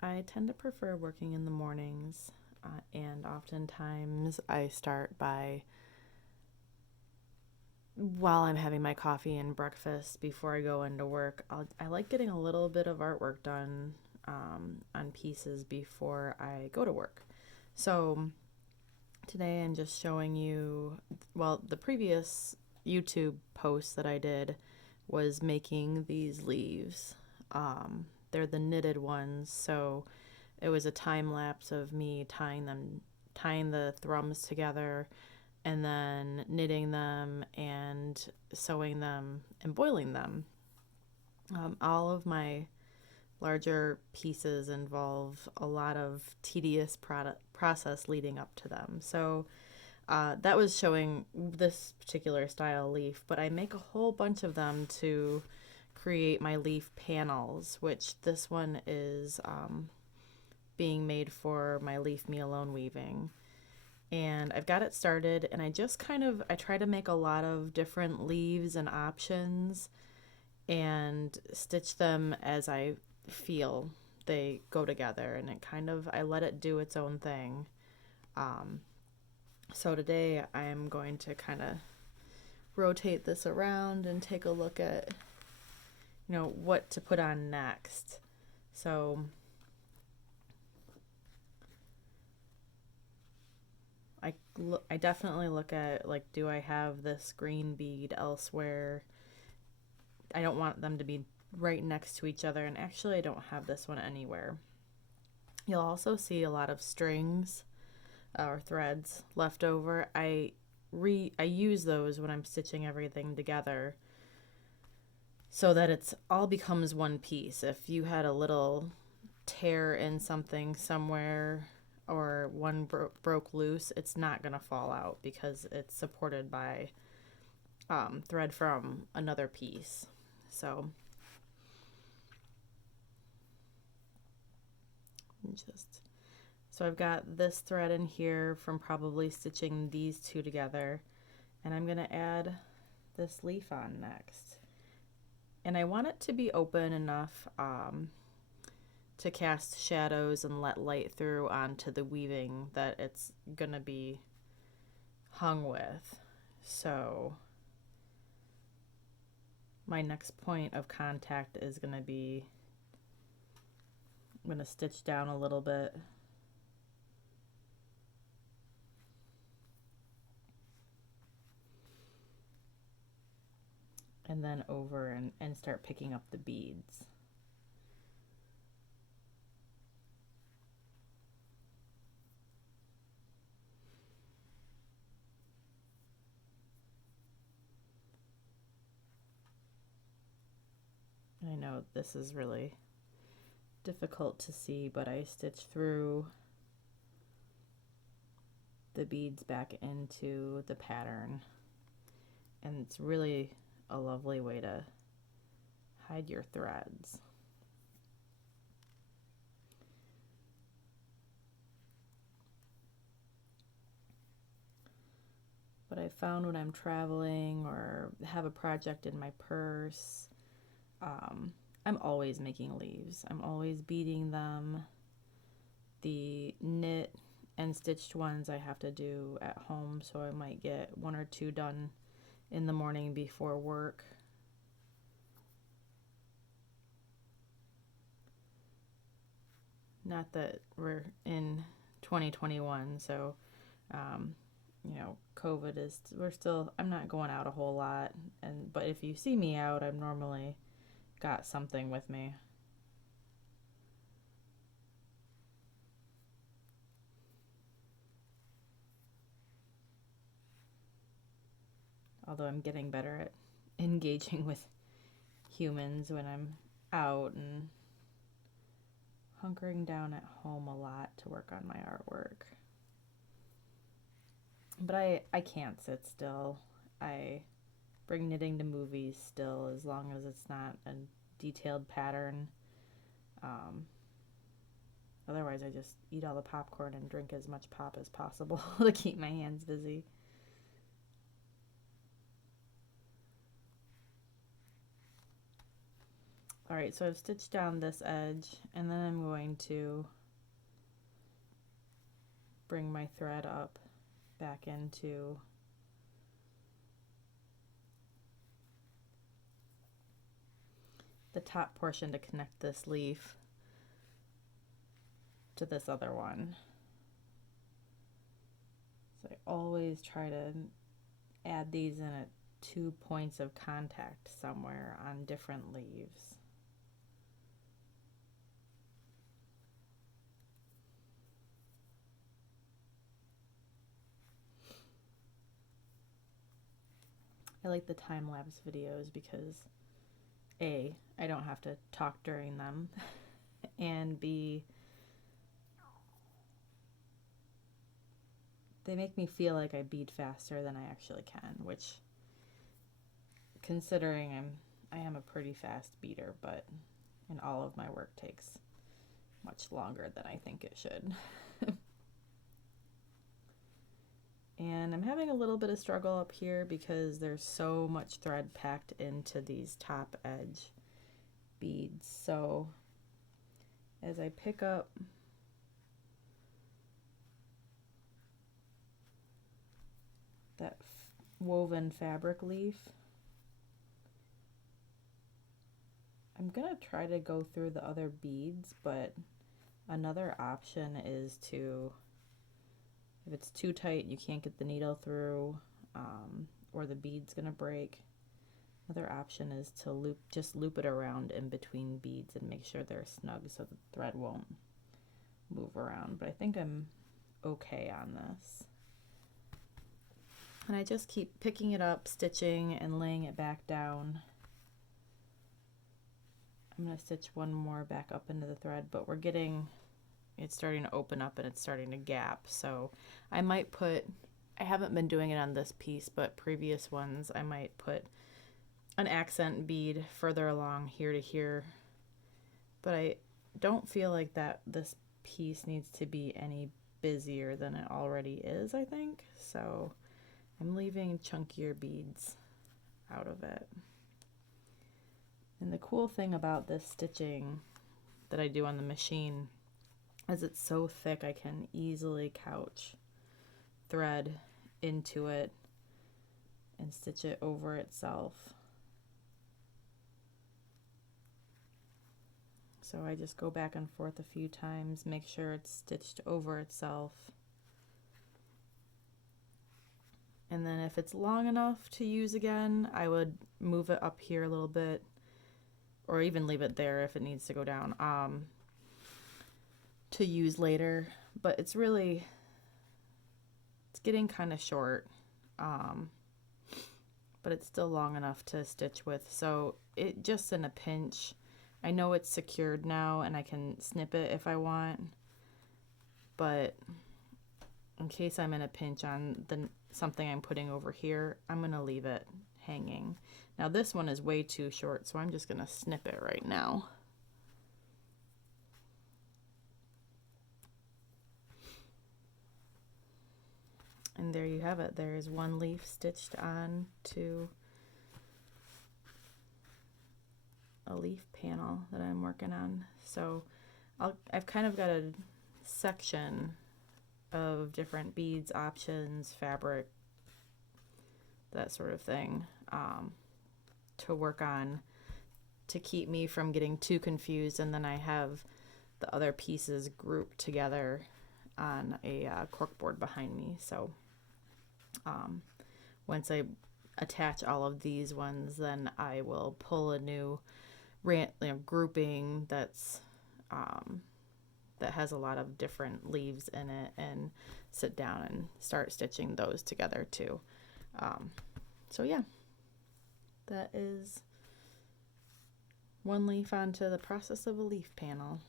I tend to prefer working in the mornings, and oftentimes I start by while I'm having my coffee and breakfast before I go into work. I like getting a little bit of artwork done on pieces before I go to work. So today I'm just showing you, well, the previous YouTube post that I did was making these leaves. They're the knitted ones, so it was a time lapse of me tying the thrums together and then knitting them and sewing them and boiling them. All of my larger pieces involve a lot of tedious process leading up to them. So that was showing this particular style leaf, but I make a whole bunch of them to create my leaf panels, which this one is being made for my Leave Me Alone weaving. And I've got it started, and I try to make a lot of different leaves and options and stitch them as I feel they go together, and I let it do its own thing. Um, so today I'm going to kind of rotate this around and take a look at, what to put on next. So I definitely look at, like, do I have this green bead elsewhere? I don't want them to be right next to each other, and actually I don't have this one anywhere. You'll also see a lot of strings or threads left over. I use those when I'm stitching everything together so that it's all becomes one piece. If you had a little tear in something somewhere or one broke loose, it's not going to fall out because it's supported by thread from another piece. So just so I've got this thread in here from probably stitching these two together, and I'm going to add this leaf on next. And I want it to be open enough to cast shadows and let light through onto the weaving that it's going to be hung with. So my next point of contact is going to be, I'm going to stitch down a little bit. And then over and start picking up the beads. I know this is really difficult to see, but I stitch through the beads back into the pattern, and it's really a lovely way to hide your threads. But I found when I'm traveling or have a project in my purse, I'm always making leaves. I'm always beading them. The knit and stitched ones I have to do at home, so I might get one or two done in the morning before work. Not that we're in 2021, so COVID is, I'm not going out a whole lot, but if you see me out, I've normally got something with me. Although I'm getting better at engaging with humans when I'm out and hunkering down at home a lot to work on my artwork. But I can't sit still. I bring knitting to movies still, as long as it's not a detailed pattern. Otherwise, I just eat all the popcorn and drink as much pop as possible to keep my hands busy. All right, so I've stitched down this edge, and then I'm going to bring my thread up back into the top portion to connect this leaf to this other one. So I always try to add these in at 2 points of contact somewhere on different leaves. I like the time-lapse videos because A, I don't have to talk during them, and B, they make me feel like I bead faster than I actually can, which, considering I am a pretty fast beader, but in all of my work takes much longer than I think it should. And I'm having a little bit of struggle up here because there's so much thread packed into these top edge beads. So as I pick up that woven fabric leaf, I'm gonna try to go through the other beads, but another option is to, if it's too tight, you can't get the needle through, or the bead's gonna break. Another option is to just loop it around in between beads and make sure they're snug so the thread won't move around. But I think I'm okay on this. And I just keep picking it up, stitching, and laying it back down. I'm gonna stitch one more back up into the thread, but it's starting to open up and it's starting to gap. So I might I haven't been doing it on this piece, but previous ones, I might put an accent bead further along here to here. But I don't feel like this piece needs to be any busier than it already is, I think. So I'm leaving chunkier beads out of it. And the cool thing about this stitching that I do on the machine is it's so thick I can easily couch thread into it and stitch it over itself. So I just go back and forth a few times, make sure it's stitched over itself. And then if it's long enough to use again, I would move it up here a little bit, or even leave it there if it needs to go down, to use later. But it's getting kind of short, but it's still long enough to stitch with. So it just in a pinch, I know it's secured now and I can snip it if I want, but in case I'm in a pinch on something I'm putting over here, I'm gonna leave it hanging. Now this one is way too short, so I'm just gonna snip it right now. And there you have it. There's one leaf stitched on to a leaf panel that I'm working on. So I've kind of got a section of different beads, options, fabric, that sort of thing, to work on to keep me from getting too confused. And then I have the other pieces grouped together on a corkboard behind me. So once I attach all of these ones, then I will pull a new grouping that's that has a lot of different leaves in it and sit down and start stitching those together too. So yeah, that is one leaf onto the process of a leaf panel.